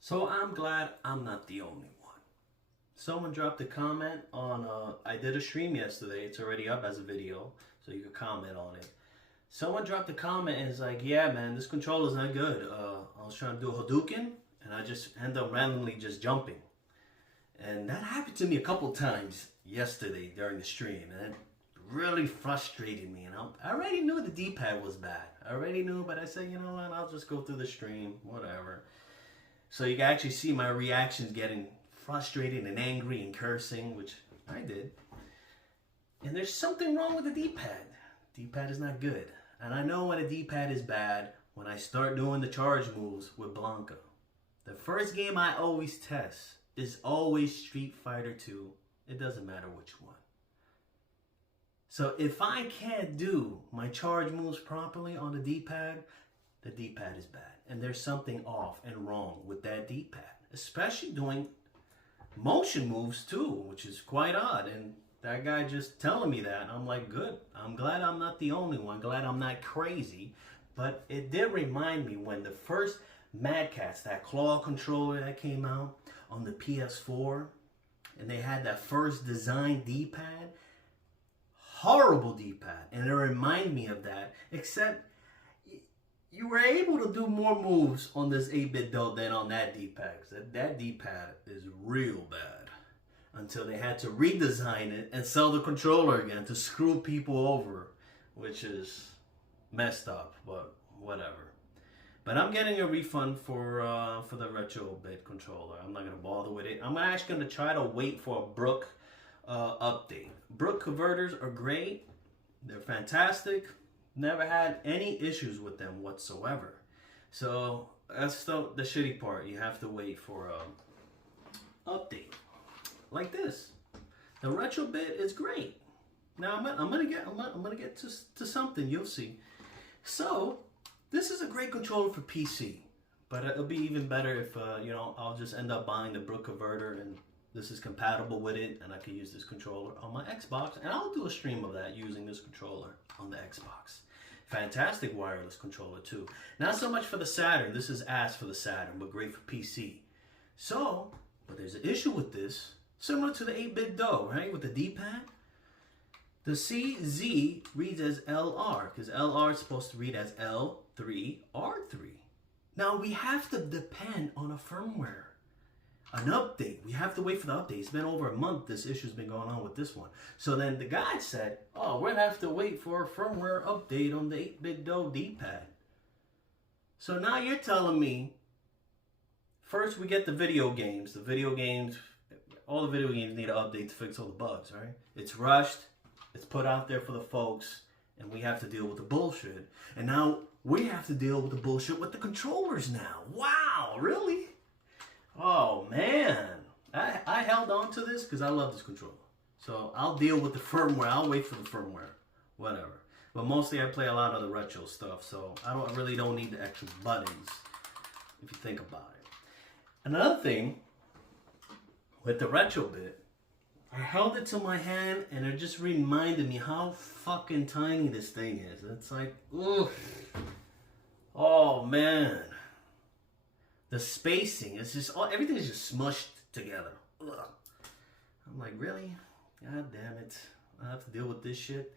So I'm glad I'm not the only one. Someone dropped a comment on, I did a stream yesterday. It's already up as a video, so you can comment on it. Someone dropped a comment and is like, yeah, man, this controller's not good. I was trying to do a Hadouken, and I just end up randomly just jumping. And that happened to me a couple times yesterday during the stream, and it really frustrated me. And I already knew the D-pad was bad. I already knew, but I said, you know what, I'll just go through the stream, whatever. So you can actually see my reactions getting frustrated and angry and cursing, which I did. And there's something wrong with the D-pad. D-pad is not good. And I know when a D-pad is bad when I start doing the charge moves with Blanca. The first game I always test is always Street Fighter 2. It doesn't matter which one. So if I can't do my charge moves properly on the D-pad is bad. And there's something off and wrong with that D-pad. Especially doing motion moves too, which is quite odd. And that guy just telling me that, and I'm like, good. I'm glad I'm not the only one. Glad I'm not crazy. But it did remind me when the first Mad Catz, that claw controller that came out on the PS4, and they had that first design D-pad. Horrible D-pad. And it reminded me of that, except you were able to do more moves on this 8BitDo than on that D-pad. That D-pad is real bad. Until they had to redesign it and sell the controller again to screw people over, which is messed up, but whatever. But I'm getting a refund for the Retro Bit controller. I'm not gonna bother with it. I'm actually gonna try to wait for a Brook update. Brook converters are great. They're fantastic. Never had any issues with them whatsoever. So that's the shitty part. You have to wait for a update like this. The Retro Bit is great. Now I'm gonna get to something. You'll see. So this is a great controller for PC, but it'll be even better if I'll just end up buying the Brook converter and this is compatible with it, and I can use this controller on my Xbox, and I'll do a stream of that using this controller on the Xbox. Fantastic wireless controller too. Not so much for the Saturn. This is ass for the Saturn, but great for PC. So, but there's an issue with this, similar to the 8BitDo, right? With the D-pad. The CZ reads as LR, because LR is supposed to read as L3, R3. Now, we have to depend on a firmware. An update. We have to wait for the update. It's been over a month this issue's been going on with this one. So then the guy said, oh, we're going to have to wait for a firmware update on the 8BitDo D-pad. So now you're telling me, first we get the video games. All the video games need an update to fix all the bugs, right? It's rushed. It's put out there for the folks. And we have to deal with the bullshit. And now we have to deal with the bullshit with the controllers now. Wow, really? Oh man, I held on to this because I love this controller. So I'll deal with the firmware. I'll wait for the firmware, whatever. But mostly I play a lot of the retro stuff, so I really don't need the extra buttons if you think about it. Another thing with the Retro Bit, I held it to my hand and it just reminded me how fucking tiny this thing is. It's like, oof. Oh man. The spacing, it's just, everything is just smushed together. Ugh. I'm like, really? God damn it. I have to deal with this shit.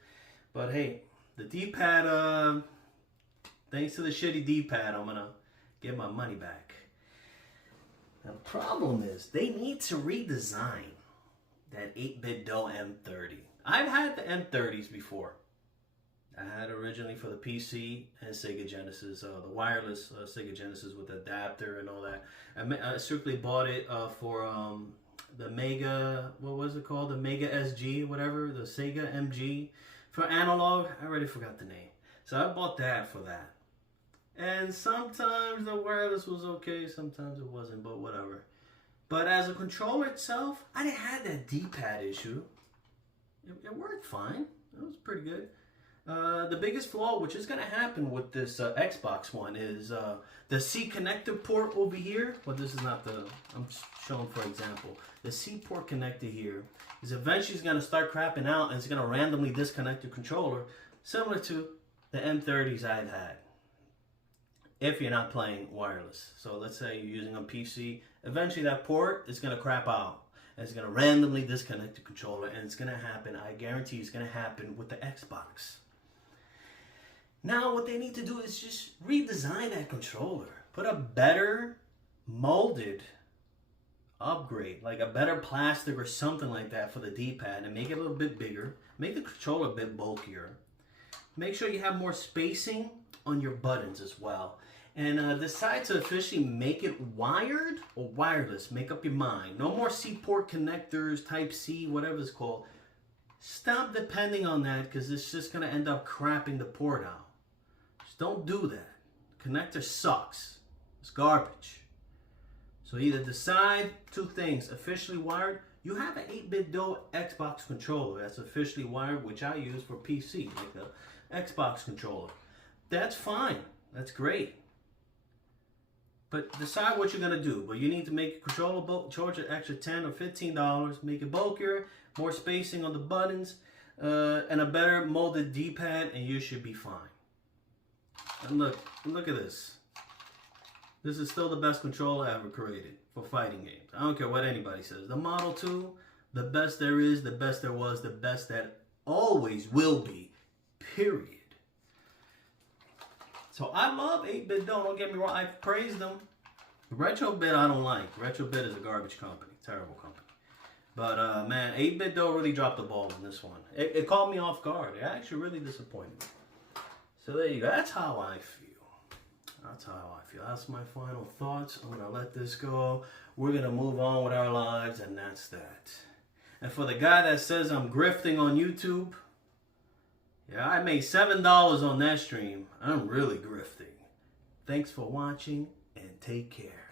But hey, the D-pad, thanks to the shitty D-pad, I'm gonna get my money back. Now, the problem is, they need to redesign that 8BitDo M30. I've had the M30s before. I had originally for the PC and Sega Genesis, the wireless Sega Genesis with the adapter and all that. I strictly bought it for the Mega, what was it called? The Mega SG, whatever, the Sega MG. For analog, I already forgot the name. So I bought that for that. And sometimes the wireless was okay, sometimes it wasn't, but whatever. But as a controller itself, I didn't have that D-pad issue. It worked fine. It was pretty good. The biggest flaw, which is going to happen with this Xbox One, is the C connector port over here. But this is not the, I'm showing for example. The C port connector here is eventually going to start crapping out and it's going to randomly disconnect your controller, similar to the M30s I've had. if you're not playing wireless. So let's say you're using a PC, eventually that port is going to crap out. And it's going to randomly disconnect the controller, and it's going to happen, I guarantee it's going to happen with the Xbox. Now what they need to do is just redesign that controller. Put a better molded upgrade, like a better plastic or something like that for the D-pad, and make it a little bit bigger. Make the controller a bit bulkier. Make sure you have more spacing on your buttons as well. And decide to officially make it wired or wireless. Make up your mind. No more C-port connectors, Type-C, whatever it's called. Stop depending on that, because it's just going to end up crapping the port out. Just don't do that. Connector sucks. It's garbage. So either decide two things. Officially wired. You have an 8BitDo Xbox controller that's officially wired, which I use for PC, like the Xbox controller. That's fine. That's great. But decide what you're going to do. But you need to make your controller charge an extra $10 or $15. Make it bulkier, more spacing on the buttons, and a better molded D-pad, and you should be fine. And look at this. This is still the best controller ever created for fighting games. I don't care what anybody says. The Model 2, the best there is, the best there was, the best that always will be. Period. So I love 8BitDo, don't get me wrong, I've praised them. RetroBit I don't like. RetroBit is a garbage company, terrible company. But man, 8BitDo really dropped the ball on this one. It caught me off guard. It actually really disappointed me. So there you go, that's how I feel. That's how I feel. That's my final thoughts. I'm going to let this go. We're going to move on with our lives, and that's that. And for the guy that says I'm grifting on YouTube, yeah, I made $7 on that stream. I'm really grifting. Thanks for watching, and take care.